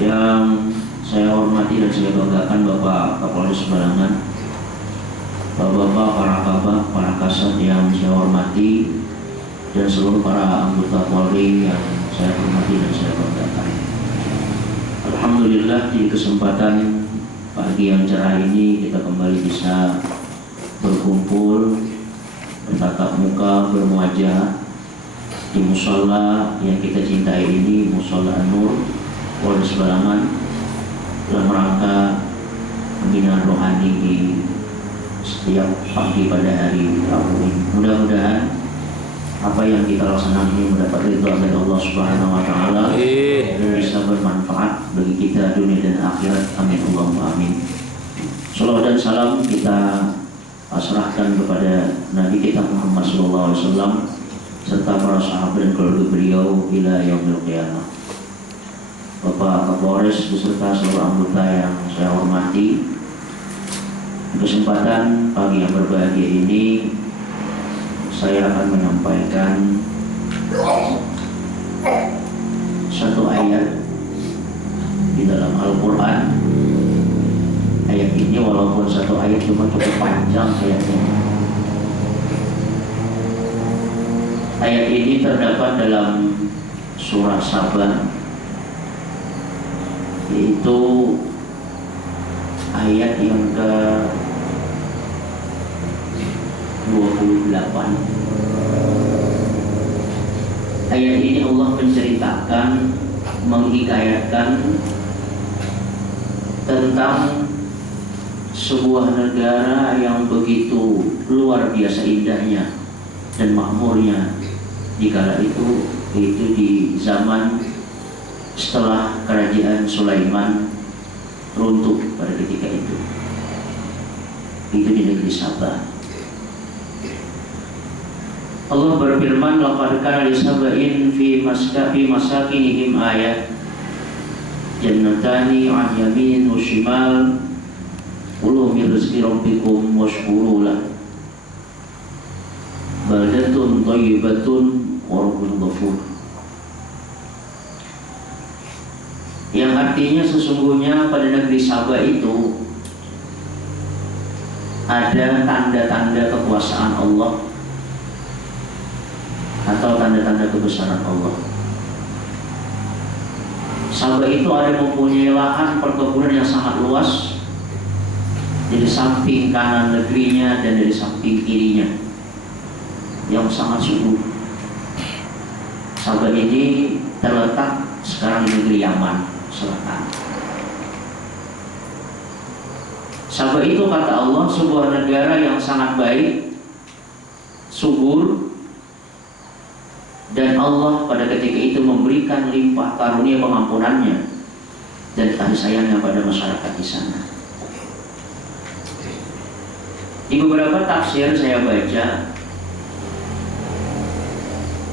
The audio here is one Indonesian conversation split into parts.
Yang saya hormati dan saya banggakan Bapak Kapolres Balangan, Bapak-bapak, para kabak, para kasat yang saya hormati, dan seluruh para anggota Polri yang saya hormati dan saya banggakan. Alhamdulillah, di kesempatan pagi yang cerah ini kita kembali bisa berkumpul, bertatap muka, bermuajah di musola yang kita cintai ini, Musola An-Nur Polres Balangan, dalam rangka pembinaan rohani di setiap pagi pada hari Rabu ini. Mudah-mudahan apa yang kita laksanakan ini mendapat ridha dari Allah Subhanahu wa taala dan bisa bermanfaat bagi kita dunia dan akhirat. Amin Allahumma amin. Shalawat dan salam kita pasrahkan kepada Nabi kita Muhammad SAW serta para sahabat dan keluarga beliau ila yaumil qiyamah. Bapak Kapolres beserta seluruh anggota yang saya hormati, kesempatan pagi yang berbahagia ini saya akan menyampaikan satu ayat di dalam Al-Quran. Ayat ini walaupun satu ayat cuma cukup panjang ayatnya. Ayat ini terdapat dalam surah Saba, yaitu ayat yang ke 28. Ayat ini Allah menceritakan, menghikayatkan tentang sebuah negara yang begitu luar biasa indahnya dan makmurnya di kala itu, yaitu di zaman setelah kerajaan Sulaiman runtuh pada ketika itu. Itu di negeri Sabah. Allah berfirman, laqad kana li sabain fi masakinihim ayat jannatani 'an yamin wa shimal kulu min rizqi rabbikum washkuru lah baldatun thayyibatun wa rabbun ghafur. Yang artinya sesungguhnya pada negeri Sabah itu ada tanda-tanda kekuasaan Allah atau tanda-tanda kebesaran Allah. Sabah itu ada mempunyai lahan perkebunan yang sangat luas dari samping kanan negerinya dan dari samping kirinya yang sangat subur. Sabah ini terletak sekarang di negeri Yaman Selatan. Sabah itu kata Allah sebuah negara yang sangat baik, subur, dan Allah pada ketika itu memberikan limpah karunia pengampunannya dan kasih sayangnya pada masyarakat di sana. Di beberapa tafsir saya baca,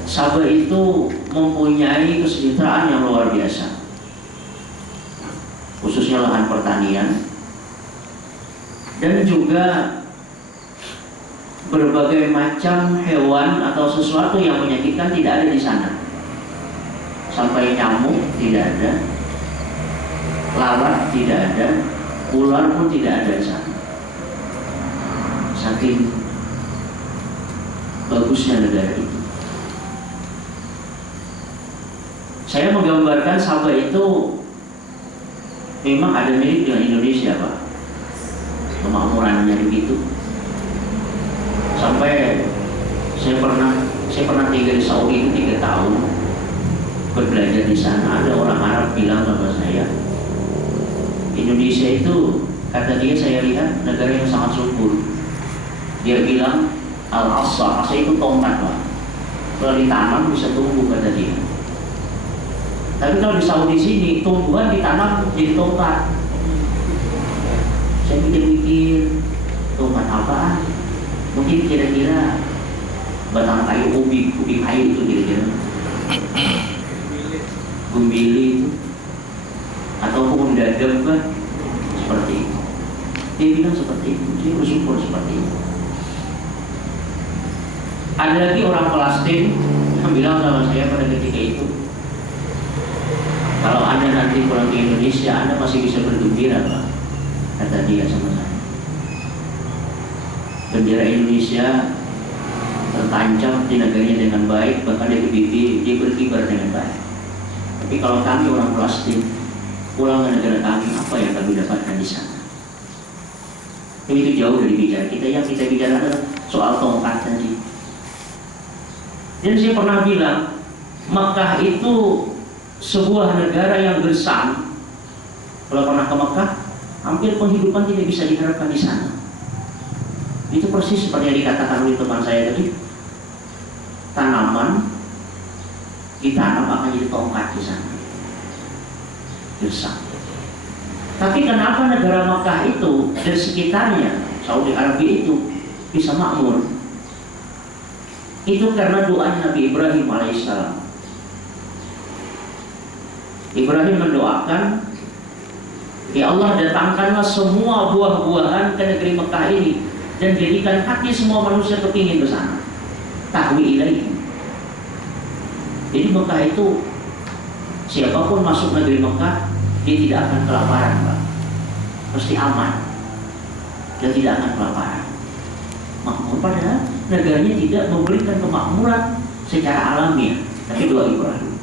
Sabah itu mempunyai kesejahteraan yang luar biasa, khususnya lahan pertanian, dan juga berbagai macam hewan atau sesuatu yang menyakitkan tidak ada di sana. Sampai nyamuk tidak ada, lalat tidak ada, ular pun tidak ada di sana. Saking bagusnya negara itu. Saya menggambarkan Sabah itu memang ada mirip dengan Indonesia, Pak. Kemakmurannya begitu. Sampai saya pernah tinggal di Saudi itu 3 tahun berbelajar di sana. Ada orang Arab bilang sama saya, Indonesia itu kata dia, saya lihat negara yang sangat subur. Dia bilang al-asa, asa itu tongkat, Pak. Kalau ditanam bisa tumbuh kata dia. Tapi kalau di Saudi sini tumbuhan ditanam jadi tongkat. Saya pikir-pikir, tongkat apaan? Mungkin kira-kira batang kayu, ubi kayu itu kira-kira, gumbili itu, atau pohon dadam kan, seperti itu. Dia bilang seperti itu, dia bersyukur seperti itu. Ada lagi orang Palestina yang bilang sama saya pada ketika itu, Kalau Anda nanti pulang ke Indonesia, Anda masih bisa bergembira, Pak, kata dia sama saya. Bendera Indonesia tertancap di negaranya dengan baik, bahkan di pipi dia berkibar dengan baik. Tapi kalau kami orang Palestina pulang ke negara kami, apa yang kami dapatkan di sana? Itu jauh dari bicara kita. Yang kita bicara adalah soal tongkat tadi. Dan saya pernah bilang, Makkah itu sebuah negara yang gersang. Kalau pernah ke Makkah, hampir penghidupan tidak bisa diharapkan di sana. Itu persis seperti yang dikatakan oleh teman saya tadi. Tanaman ditanam akan jadi tongkat di sana, gersang. Tapi kenapa negara Makkah itu dan sekitarnya, Saudi Arabia itu bisa makmur? Itu karena doa Nabi Ibrahim alaihissalam. Ibrahim mendoakan, ya Allah, datangkanlah semua buah-buahan ke negeri Mekah ini dan jadikan hati semua manusia kepingin ke sana. Tahwi ilaihim. Jadi Mekah itu, siapapun masuk negeri Mekah, dia tidak akan kelaparan, Pak. Pasti aman. Dia tidak akan kelaparan. Makmur, padahal negaranya tidak memberikan kemakmuran secara alamiah, tapi doa Ibrahim.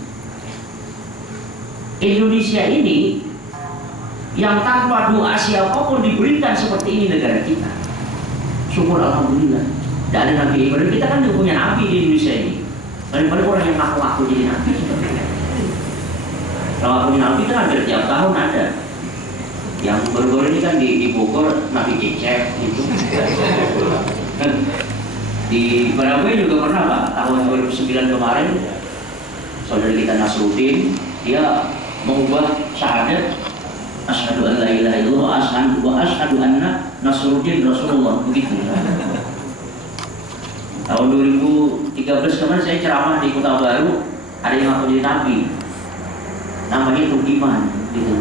Indonesia ini yang tanpa doa siapapun diberikan seperti ini negara kita. Syukur alhamdulillah. Tidak ada Nabi Ibrahim. Kita kan tidak punya nabi di Indonesia ini. Paling-paling orang yang ngaku-ngaku jadi nabi. Kalau punya nabi kan hampir tiap tahun ada. Yang baru-baru ini kan di Bogor Nabi Cecep gitu. Di Barabai juga pernah, Pak, tahun 2009 kemarin saudara kita Nasruddin, dia mengubah syahadat asyhadu an la ilaha illallah wa asyhadu anna Nasruddin Rasulullah, begitu. Tahun 2013 kemarin saya ceramah di Kota Baru, ada yang ngaku jadi nabi, namanya Tukiman, gitu.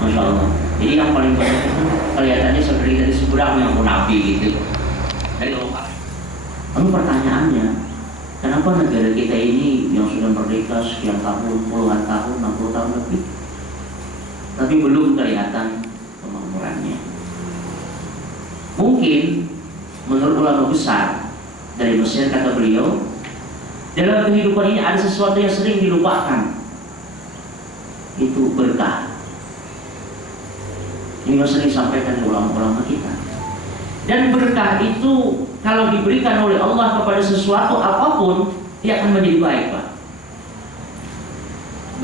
Masya Allah. Jadi yang paling banyak itu kelihatannya seperti dari seberang yang mau nabi, gitu. Dari lokal. Lalu pertanyaannya, kenapa negara kita ini yang sudah merdeka sekian tahun, puluhan tahun, 60 tahun lebih, tapi belum kelihatan kemakmurannya? Mungkin menurut ulama besar dari Mesir, kata beliau, dalam kehidupan ini ada sesuatu yang sering dilupakan, itu berkah. Ini yang sering disampaikan ulama-ulama kita. Dan berkah itu kalau diberikan oleh Allah kepada sesuatu apapun, dia akan menjadi baik, Pak.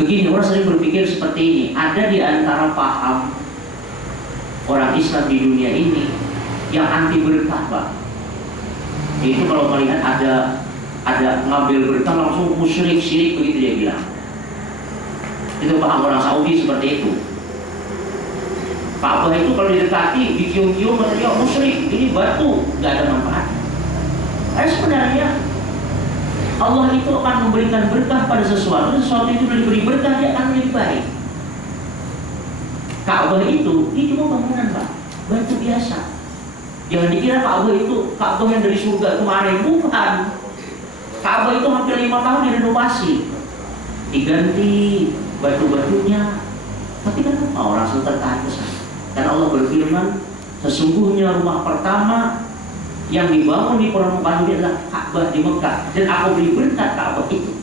Begini, orang sering berpikir seperti ini. Ada di antara paham orang Islam di dunia ini yang anti berkah, Pak. Itu kalau melihat ada ngambil berkah langsung musyrik, syirik, begitu dia bilang. Itu paham orang Saudi seperti itu. Ka'bah itu kalau didekati, dicium-cium, katanya musyrik, ini batu, nggak ada manfaatnya. Sebenarnya Allah itu akan memberikan berkah pada sesuatu itu sudah diberi berkah, dia akan menjadi baik. Ka'bah itu cuma bangunan, Pak, batu biasa. Jangan dikira Ka'bah itu Ka'bah yang dari surga kemarin, bukan. Ka'bah itu hampir 5 tahun direnovasi, diganti batu-batunya. Tapi kan orang selalu tertarik ke sana. Dan Allah berfirman, sesungguhnya rumah pertama yang dibangun di permukaan bumi adalah Ka'bah di Mekah, dan aku beri berkat Ka'bah itu.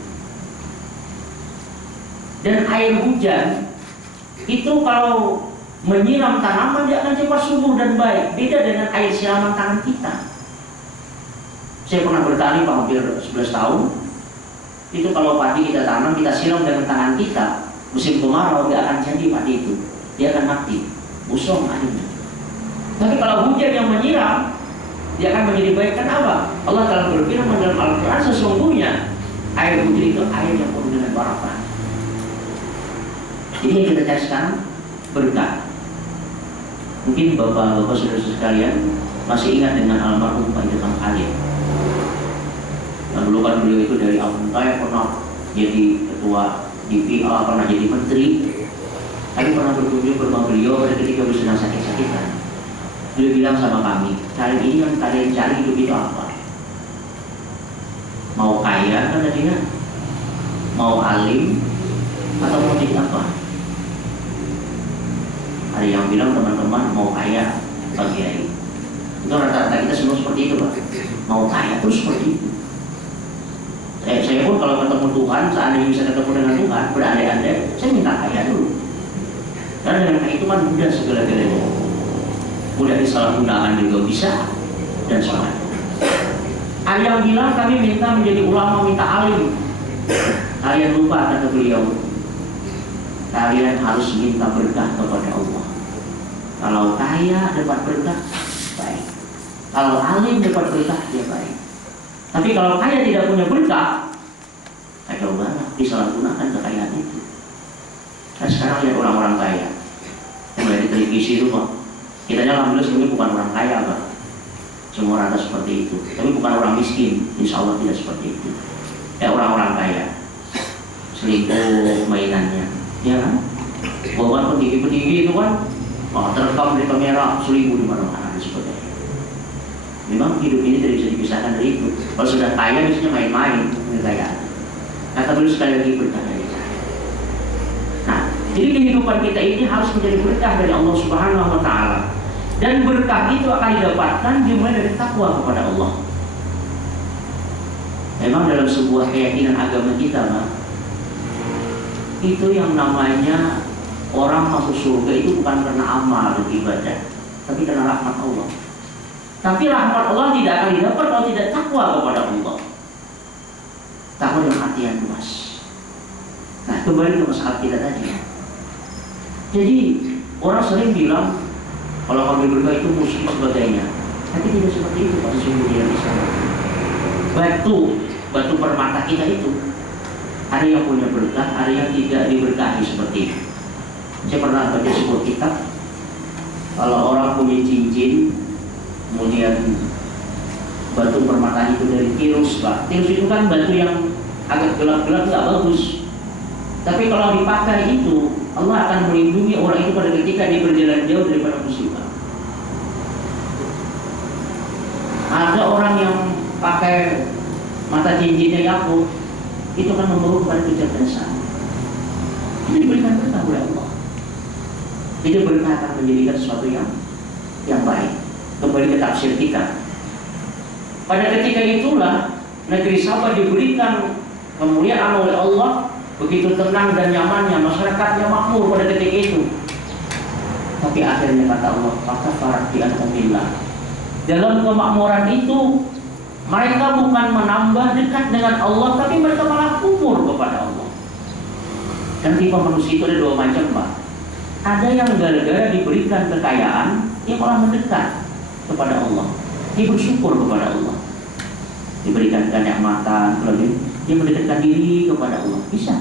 Dan air hujan itu kalau menyiram tanaman dia akan cepat subur dan baik. Beda dengan air siraman tangan kita. Saya pernah bertani hampir 11 tahun. Itu kalau padi kita tanam, kita siram dengan tangan kita, musim kemarau dia akan jadi padi itu, dia akan mati, busung akhirnya. Tapi kalau hujan yang menyiram, dia akan menjadi baik. Kenapa? Allah telah berfirman dalam Al-Quran, sesungguhnya air hujan itu air yang penuh dengan barakah. Ini yang kita cari sekarang, berkah. Mungkin bapak-bapak saudara sekalian masih ingat dengan almarhum Pak Ilham Khalil. Yang dulu kan beliau itu dari Al-Quran, pernah jadi ketua DPA, pernah jadi menteri. Tapi pernah berkunjung ke rumah beliau pada ketika beliau sedang sakit-sakitan. Beliau bilang sama kami, kali ini yang kalian cari hidup itu apa? Mau kaya kan tadinya? Mau alim? Atau mau jadi apa? Ada yang bilang teman-teman mau kaya Pak Kiai. Itu rata-rata kita semua seperti itu Pak. Mau kaya terus seperti itu. Saya pun kalau ketemu Tuhan, seandainya bisa ketemu dengan Tuhan, berandai-andai, saya minta kaya dulu. Karena dengan kaya itu kan mudah segala-galanya. Mudah disalahgunakan juga bisa dan sebagainya. Ada yang bilang kami minta menjadi ulama, minta alim. Kalian lupa kata beliau, kalian harus minta berkah kepada Allah. Kalau kaya dapat berkah, baik. Kalau alim dapat berkah, dia baik. Tapi kalau kaya tidak punya berkah, kacau banget, disalahgunakan kekayaan itu. Nah sekarang lihat orang-orang kaya yang mulai di televisi itu Pak, kita alhamdulillah sebenarnya bukan orang kaya Pak. Semua rata seperti itu, tapi bukan orang miskin, insya Allah tidak seperti itu. Orang-orang kaya, selingkuh mainannya, ya kan? Bahkan petinggi-petinggi itu kan, terekam di kamera, selingkuh di mana-mana dan sebagainya. Memang hidup ini tidak bisa dipisahkan dari itu. Kalau sudah kaya, biasanya main-main kekayaan. Kata beliau sekali lagi berkah dari saya. Nah, jadi kehidupan kita ini harus menjadi berkah dari Allah Subhanahu Wa Taala. Dan berkah itu akan didapatkan dimulai dari takwa kepada Allah. Memang dalam sebuah keyakinan agama kita, Pak, itu yang namanya orang masuk surga itu bukan karena amal dan ibadah, tapi karena rahmat Allah. Tapi rahmat Allah tidak akan didapat kalau tidak takwa kepada Allah. Takwa dengan hati yang luas. Nah, kembali ke masalah kita tadi. Jadi orang sering bilang kalau kami berkah itu musuh sebagainya, tapi tidak seperti itu Pak, sesungguhnya di sana. Batu permata kita itu ada yang punya berkah, ada yang tidak diberkahi seperti itu. Saya pernah baca sebuah kitab, kalau orang punya cincin, kemudian batu permata itu dari tirus Pak. Tirus itu kan batu yang agak gelap-gelap, nggak bagus. Tapi kalau dipakai itu, Allah akan melindungi orang itu pada ketika dia berjalan jauh daripada musibah. Ada orang yang pakai mata cincinnya yakut, itu kan membawa kepada kecerdasan. Itu diberikan berkah oleh Allah. Jadi berkah akan menjadikan sesuatu yang baik. Kembali ke tafsir kita. Pada ketika itulah negeri Sabah diberikan kemuliaan oleh Allah. Begitu tenang dan nyamannya, masyarakatnya makmur pada ketika itu. Tapi akhirnya kata Allah, maka farat di anhumillah. Dalam kemakmuran itu, mereka bukan menambah dekat dengan Allah, tapi mereka malah kufur kepada Allah. Dan tipe manusia itu ada dua macam Pak. Ada yang gara-gara diberikan kekayaan, dia malah mendekat kepada Allah. Dia bersyukur kepada Allah. Diberikan kenikmatan, dia mendekatkan diri kepada Allah. Bisa.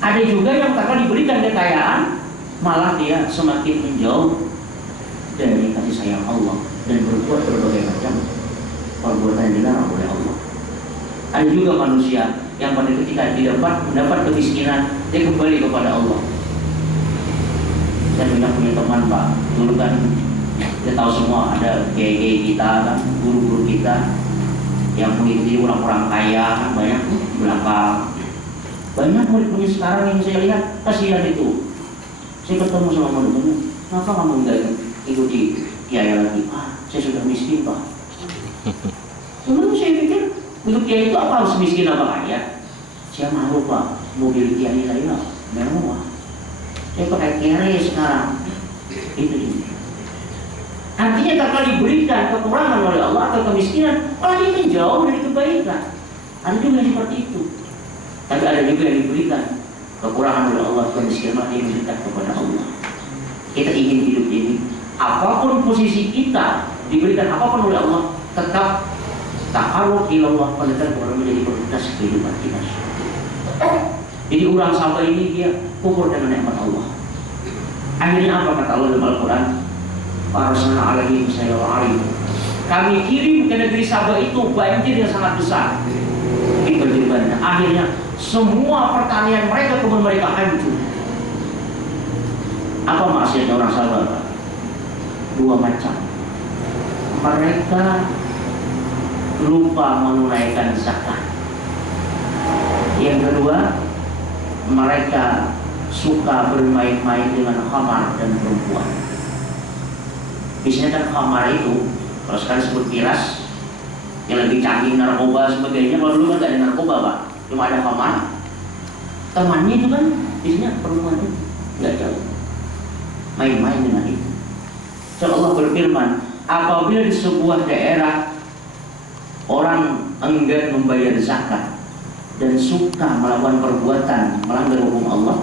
Ada juga yang karena diberikan kekayaan, malah dia semakin menjauh dari kasih sayang Allah dan berbuat berbagai macam perbuatan yang dilarang oleh Allah. Ada juga manusia yang pada ketika mendapat kemiskinan, dia kembali kepada Allah. Saya punya teman Pak, dulu kan kita tahu semua ada kiai kita kan, guru-guru kita yang mengikuti orang-orang kaya kan banyak di belakang. Banyak murid-murid sekarang yang saya lihat kasihan itu. Saya ketemu sama murid-murid, kenapa kamu enggak ikuti kiai lagi? Saya sudah miskin Pak. Lalu saya pikir untuk kiai itu apa harus miskin apa kaya? Saya malu Pak, mobil kiai saya mewah. Saya pakai kere sekarang. Itu dia. Artinya karena diberikan kekurangan oleh Allah atau kemiskinan, malah dia menjauh dari kebaikan. Ada juga yang seperti itu. Tapi ada juga yang diberikan kekurangan oleh Allah, kemiskinan, dia mendekat kepada Allah. Kita ingin hidup ini, apapun posisi kita, diberikan apapun oleh Allah, tetap ta'aruf ila Allah, mendekat kepada Allah, menjadi prioritas kehidupan kita. Jadi orang Sabah ini dia kufur dengan nikmat Allah. Akhirnya apa kata Allah dalam Al-Quran? Farasana alaihi sayyidul. Kami kirim ke negeri Sabah itu banjir yang sangat besar. Akhirnya semua pertanian mereka, kebun mereka hancur. Apa maksudnya orang Sabah? Dua macam. Mereka lupa menunaikan zakat. Yang kedua, mereka suka bermain-main dengan khamar dan perempuan. Biasanya kan khamar itu, kalau sekarang sebut miras, yang lebih canggih, narkoba sebagainya. Kalau dulu kan gak ada narkoba Pak, cuma ada khamar. Temannya itu kan biasanya perempuan itu, gak jauh, main-main dengan itu. So Allah berfirman, apabila di sebuah daerah orang enggan membayar zakat dan suka melakukan perbuatan melanggar hukum Allah,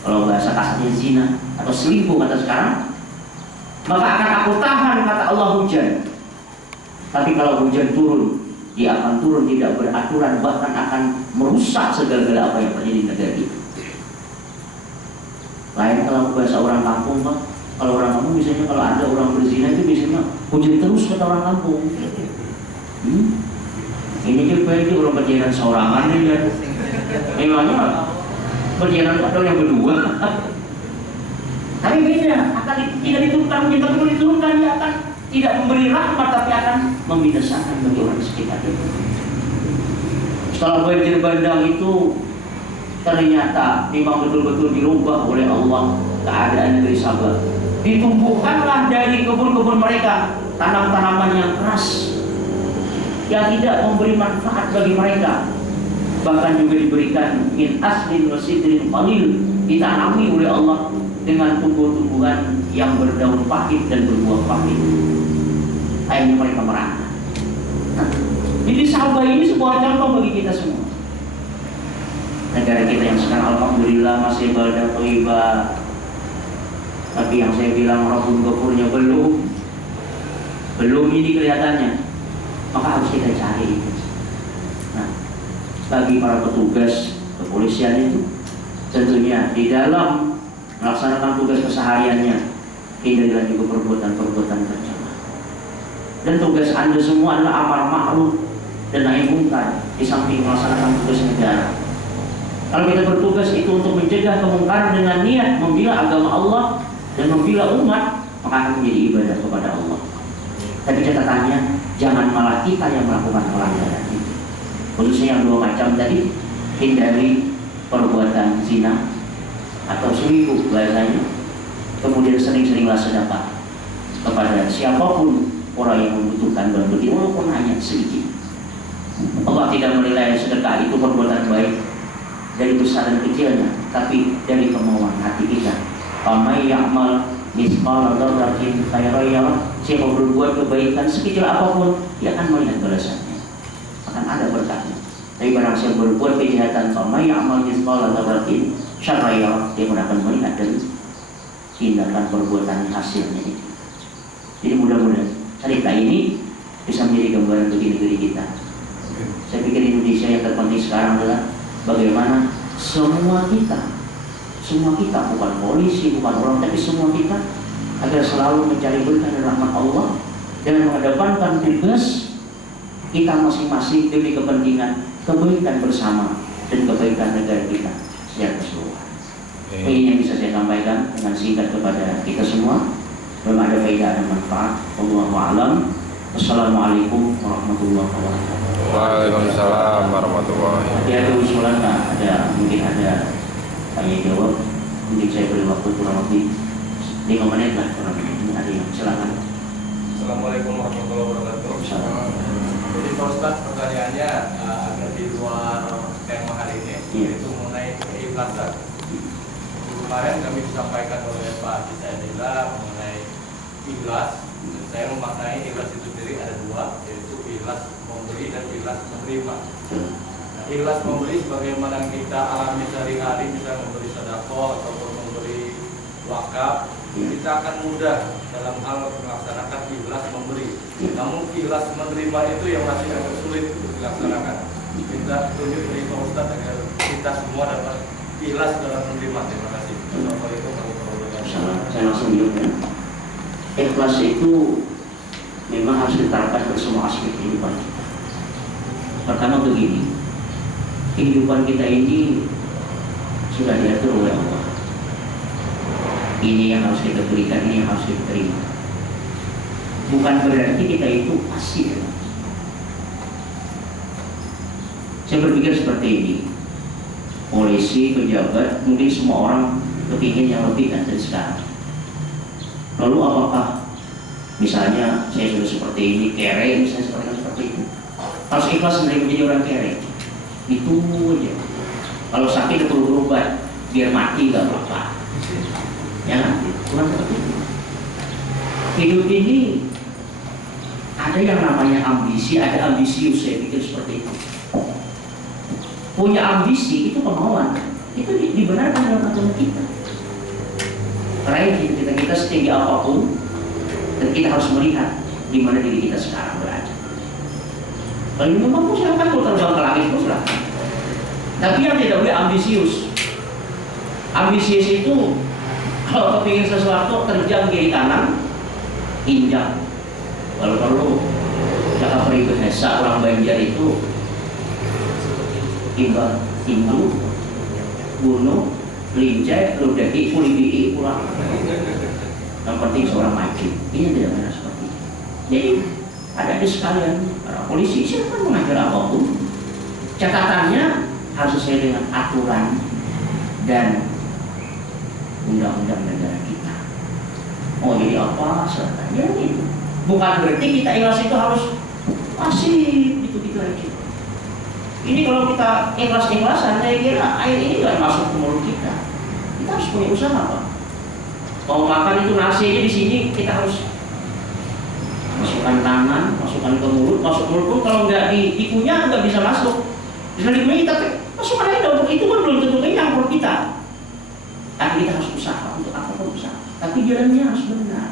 kalau bahasa kasarnya zina atau selingkuh kata sekarang, maka akan aku tahan, kata Allah, hujan. Tapi kalau hujan turun, dia akan turun tidak beraturan, bahkan akan merusak segala-gala apa yang terjadi di negara kita. Lain kalau bahasa orang kampung Pak, kalau orang kampung biasanya kalau ada orang berzina itu biasanya hujan terus kata orang kampung. Ini juga itu orang perjalanan seorangan ya. Memangnya perjalanan itu ada yang berdua. Tapi beda, akan tidak diturunkan, kalau diturunkan dia akan tidak memberi rahmat, tapi akan membinasakan bagi orang sekitar. Setelah banjir bandang itu ternyata memang betul-betul dirubah oleh Allah keadaan dari Sabah. Ditumbuhkanlah dari kebun-kebun mereka tanam-tanaman yang keras, yang tidak memberi manfaat bagi mereka. Bahkan juga diberikan min aslin wa sidrin qalil, ditanami oleh Allah dengan tumbuh-tumbuhan yang berdaun pahit dan berbuah pahit. Akhirnya mereka merana. Jadi Sabah ini sebuah contoh bagi kita semua. Negara kita yang sekarang alhamdulillah masih balada thayyibah, tapi yang saya bilang Rabbul Ghafurnya belum ini kelihatannya. Maka harus kita cari itu. Nah, bagi para petugas kepolisian itu, tentunya di dalam melaksanakan tugas kesehariannya, hindarilah juga perbuatan-perbuatan tercela. Dan tugas Anda semua adalah amar ma'ruf dan nahi mungkar di samping melaksanakan tugas negara. Kalau kita bertugas itu untuk mencegah kemungkaran dengan niat membela agama Allah dan membela umat, maka akan menjadi ibadah kepada Allah. Tapi catatannya, jangan malah kita yang melakukan pelanggaran itu. Khususnya yang dua macam tadi, hindari perbuatan zina atau selingkuh bahasanya. Kemudian sering-seringlah sedekah kepada siapapun orang yang membutuhkan bantuan, walaupun hanya sedikit. Allah tidak menilai sedekah itu perbuatan baik dari besar dan kecilnya, tapi dari kemauan hati kita. Faman ya'mal mithqala dzarratin khairan yarah, siapa berbuat kebaikan sekecil apapun, dia akan melihat balasannya, akan ada berkahnya. Tapi barang siapa berbuat kejahatan, faman ya'mal mithqala dzarratin syarran yarah, dia pun akan melihat dari tindakan perbuatan hasilnya itu. Jadi mudah-mudahan cerita ini bisa menjadi gambaran bagi negeri kita. Saya pikir Indonesia yang terpenting sekarang adalah bagaimana semua kita bukan polisi, bukan orang, tapi semua kita agar selalu mencari berkah dan rahmat Allah dengan mengedepankan tugas kita masing-masing demi kepentingan kebaikan bersama dan kebaikan negara kita secara keseluruhan. Ini yang bisa saya sampaikan dengan singkat kepada kita semua. Belum ada faedah dan manfaat. Wallahu a'lam. Wassalamualaikum warahmatullahi wabarakatuh. Waalaikumsalam warahmatullahi wabarakatuh. Nanti ada usulan Pak, mungkin ada tanya jawab. Mungkin saya beri waktu kurang lebih 5 menit lah kurang lebih. Ada yang silakan. Assalamualaikum warahmatullahi wabarakatuh. Jadi Pak Ustadz, pertanyaannya agak di luar tema hari ini, yaitu mengenai keikhlasan. Kemarin kami disampaikan oleh Pak Cisayadila mengenai ikhlas. Saya memaknai ikhlas itu sendiri ada dua, yaitu ikhlas memberi dan ikhlas menerima. Nah, ikhlas memberi sebagaimana kita alami sehari-hari, misalnya memberi sedekah ataupun memberi wakaf, kita akan mudah dalam hal melaksanakan ikhlas memberi. Namun ikhlas menerima itu yang masih agak sulit untuk dilaksanakan. Kita tunjuk dari Pak Ustadz agar kita semua dapat ikhlas dalam menerima. Terima kasih. Assalamualaikum warahmatullahi wabarakatuh. Saya langsung jawab ya. Ikhlas itu memang harus diterapkan ke semua aspek kehidupan. Pertama begini, kehidupan kita ini sudah diatur oleh Allah. Ini yang harus kita berikan, ini yang harus kita terima. Bukan berarti kita itu pasti. Saya berpikir seperti ini. polisi, pejabat, mungkin semua orang kepingin yang lebih kan dari sekarang. Lalu apakah misalnya saya sudah seperti ini, kere, misalnya seperti itu, harus ikhlas menerima menjadi orang kere? Itu aja. Kalau sakit perlu berobat, biar mati gak apa-apa. Ya, bukan seperti itu. Hidup ini ada yang namanya ambisi, ada ambisius, saya pikir seperti itu. Punya ambisi itu kemauan, itu dibenarkan dalam agama kita. Karena kita setinggi apapun, dan kita harus melihat di mana diri kita sekarang berada. Kalau ini mampu silakan, kalau terbang ke langit pun silakan. Tapi yang tidak boleh ambisius. Ambisius itu kalau kepingin sesuatu terjang kiri kanan, injak. Kalau perlu cara peribahasa orang Banjar itu imbang, tindu, bunuh, lincah, ludahi, kulibihi, pulang. Yang penting seorang maju. Ini tidak benar seperti itu. Jadi ada di sekalian para polisi silakan mengajar apapun. Catatannya harus sesuai dengan aturan dan undang-undang negara kita. Oh jadi apa sertanya itu? Bukan berarti kita ikhlas itu harus pasif gitu-gitu aja. Ini kalau kita ikhlas-ikhlasan, saya kira air ini nggak masuk ke mulut kita. Kita harus punya usaha Pak. Mau makan itu nasi aja di sini kita harus masukkan tangan, masukkan ke mulut, masuk mulut pun kalau nggak dikunyah nggak bisa masuk. Bisa dikunyah kita masukkan aja untuk itu kan belum tentu kenyang perut kita. Tapi kita harus usaha untuk apa pun usaha. Tapi jalannya harus benar,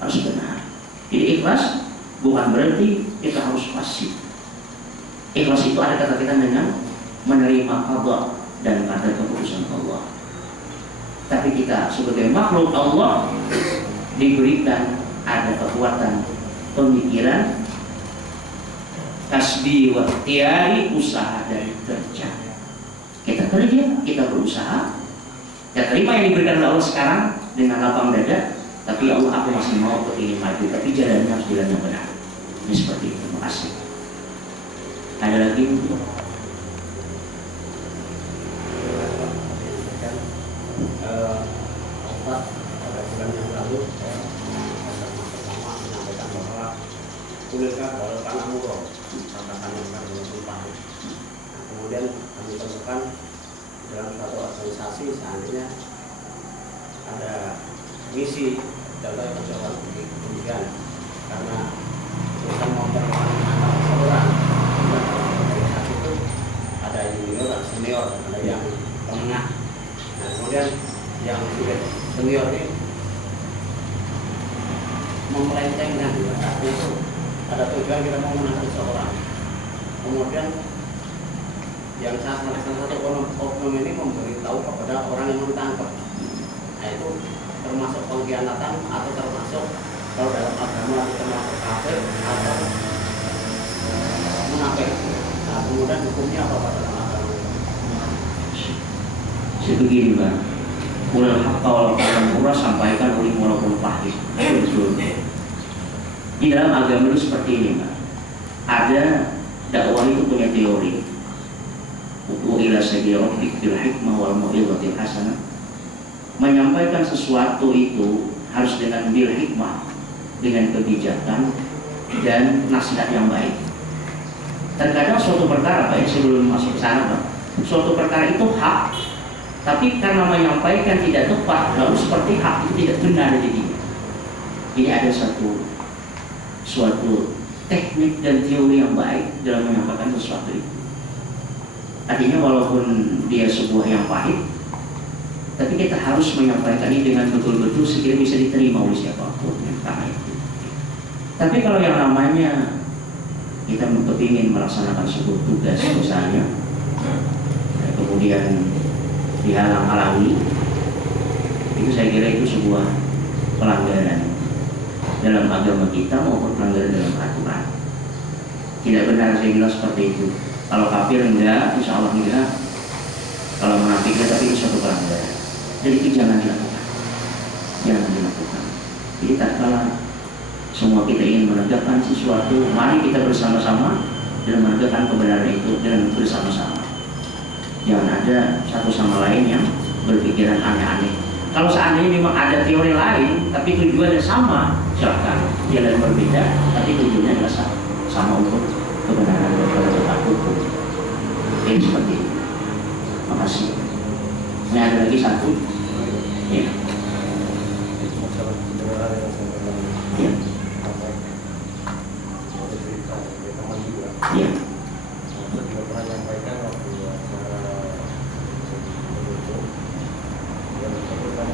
harus benar. Jadi ikhlas bukan berarti kita harus pasif. Ikhlas itu ada kata-kata dengan menerima qada dan qadar keputusan Allah. Tapi kita sebagai makhluk Allah diberikan ada kekuatan pemikiran, tasbih wa ikhtiyari, usaha dan kerja. Kita kerja, kita berusaha. Ya terima yang diberikan oleh Allah sekarang dengan lapang dada. Tapi ya Allah, aku masih mau ingin maju, tapi jalannya harus jalan yang benar. Ini seperti itu. Terima kasih. Ada lagi mungkin? Pada bulan yang lalu saya pertama menyampaikan bahwa kulitnya kalau tanah murah katakan yang belum pahit. Nah, kemudian kami temukan dalam suatu organisasi seandainya ada misi dalam perjalanan pendidikan karena kita mau memperkenalkan seorang organisasi itu ada junior, ada senior, ada yang tengah. Nah kemudian yang sudah senior ini memelencengkan artinya itu ada tujuan kita mau menangkap seorang. Kemudian yang salah satu oknum ini memberitahu kepada orang yang mau ditangkap. Nah itu termasuk pengkhianatan atau termasuk kalau dalam agama itu termasuk kafir atau munafik. Nah kemudian hukumnya apa Pak dalam agama? Sebegini Pak, ulil haqqa wal murah sampaikan oleh walaupun pahit. Betul. Di dalam agama itu seperti ini Pak. Ada dakwah itu punya teori. Wa ila sabili rabbik bil hikmah wal mau'izatil hasanah. Menyampaikan sesuatu itu harus dengan bil hikmah, dengan kebijakan dan nasihat yang baik. Terkadang suatu perkara Pak, sebelum masuk ke sana Pak, suatu perkara itu hak, tapi karena menyampaikan tidak tepat, lalu seperti hak itu tidak benar jadinya. Ini ada suatu teknik dan teori yang baik dalam menyampaikan sesuatu itu. Artinya walaupun dia sebuah yang pahit, tapi kita harus menyampaikan ini dengan betul-betul sekiranya bisa diterima oleh siapapun karena itu. Tapi kalau yang namanya kita ingin melaksanakan sebuah tugas misalnya, kemudian dihalang-halangi, itu saya kira itu sebuah pelanggaran dalam agama kita maupun pelanggaran dalam aturan. Tidak benar saya bilang seperti itu. Kalau kafir enggak, insya Allah enggak. Kalau munafik tapi itu suatu pelanggaran. Jadi itu jangan dilakukan. Jangan dilakukan. Jadi tak kala semua kita ingin menegakkan sesuatu, mari kita bersama-sama dan menegakkan kebenaran itu dengan bersama-sama. Jangan ada satu sama lain yang berpikiran aneh-aneh. Kalau seandainya memang ada teori lain, tapi tujuannya sama, silakan. Jalan berbeda, tapi tujuannya adalah sama untuk kebenaran dan tetap hukum. Ini seperti itu. Makasih. Ini ada lagi satu. Ya. Masalah kebenaran yang saya Ya. teman juga. Ya. Saya juga pernah menyampaikan waktu acara mendukung yang bersangkutan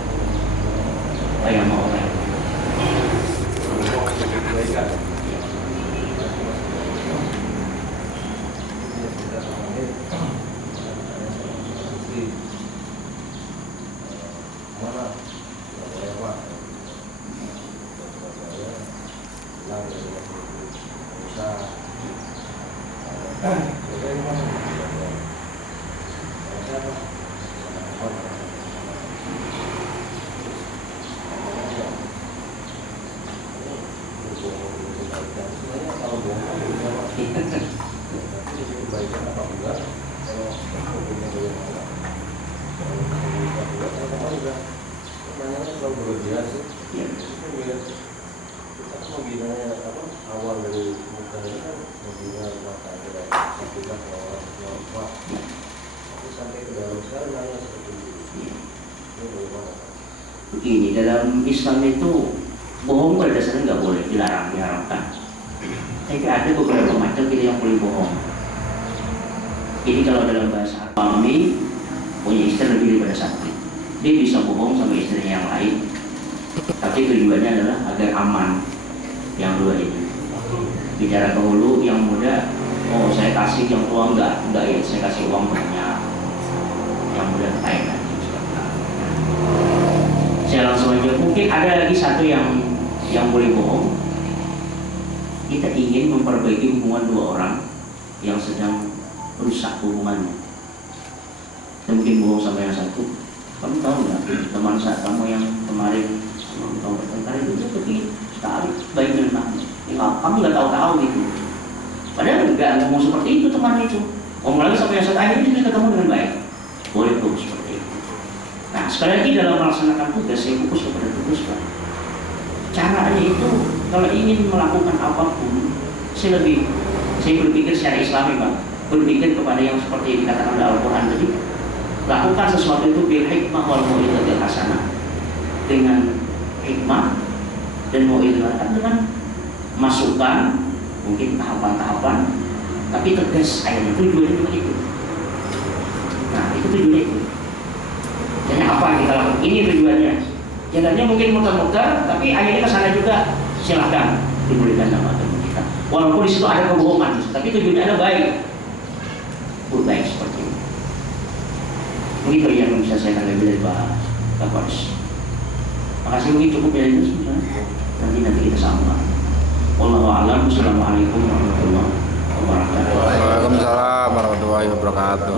Kayak mau orang. kebaikan. Mana? Saya Pak. Saya bisa. Bagaimana? Siapa? Sebenarnya kalau bohong itu kebaikan apa enggak? Kalau hukumnya bagaimana? Kalau saya juga nanya selalu berlebihan sih. Kita mau gimana apa awal dari muka ini kan mau mata kita kita kalau tapi sampai ke dalam sekali nanya seperti itu. Ini bagaimana? Begini, dalam Islam itu bohong pada dasarnya nggak boleh, diharamkan. Tapi ada beberapa macam kita yang boleh bohong. Ini kalau dalam bahasa suami punya istri lebih daripada satu, dia bisa bohong sama istrinya yang lain, tapi tujuannya adalah agar aman yang dua ini. Bicara ke hulu, yang muda, oh saya kasih, yang tua enggak ya, saya kasih uang banyak, yang muda lain lagi. Saya langsung aja, mungkin ada lagi satu yang boleh bohong. Kita ingin memperbaiki hubungan dua orang yang sedang rusak hubungannya. Kita mungkin bohong sama yang satu. Kamu tahu nggak, teman saat kamu yang kemarin tahun bertengkar itu seperti sekali baik dengan kamu. Ya, kamu nggak tahu-tahu gitu. Padahal nggak ngomong seperti itu teman itu. Ngomong lagi sama yang satu, akhirnya dia ketemu dengan baik. Boleh tuh seperti itu. Nah, sekali lagi dalam melaksanakan tugas, saya fokus kepada tugas Pak. Caranya itu, kalau ingin melakukan apapun, saya berpikir secara Islami Pak. Berpikir kepada yang seperti yang dikatakan oleh Al-Quran tadi. Lakukan sesuatu itu bil hikmah wal mau'izatil hasanah. Dengan hikmah dan mau'izah, dengan masukan, mungkin tahapan-tahapan, tapi tegas ayatnya, tujuannya begitu. Nah, itu tujuannya itu. Jadi apa yang kita lakukan? Ini tujuannya. Jalannya mungkin muter-muter, tapi akhirnya ke sana juga. Silahkan diberikan nama teman kita. Walaupun di situ ada kebohongan, tapi tujuannya ada baik. Baik seperti itu. Mungkin itu yang bisa saya tanggapi dari Pak Kapolres. Makasih, mungkin cukup ya ini sebenarnya. Nanti kita sambung. Wallahu a'lam. Assalamualaikum warahmatullahi wabarakatuh. Waalaikumsalam warahmatullahi wabarakatuh.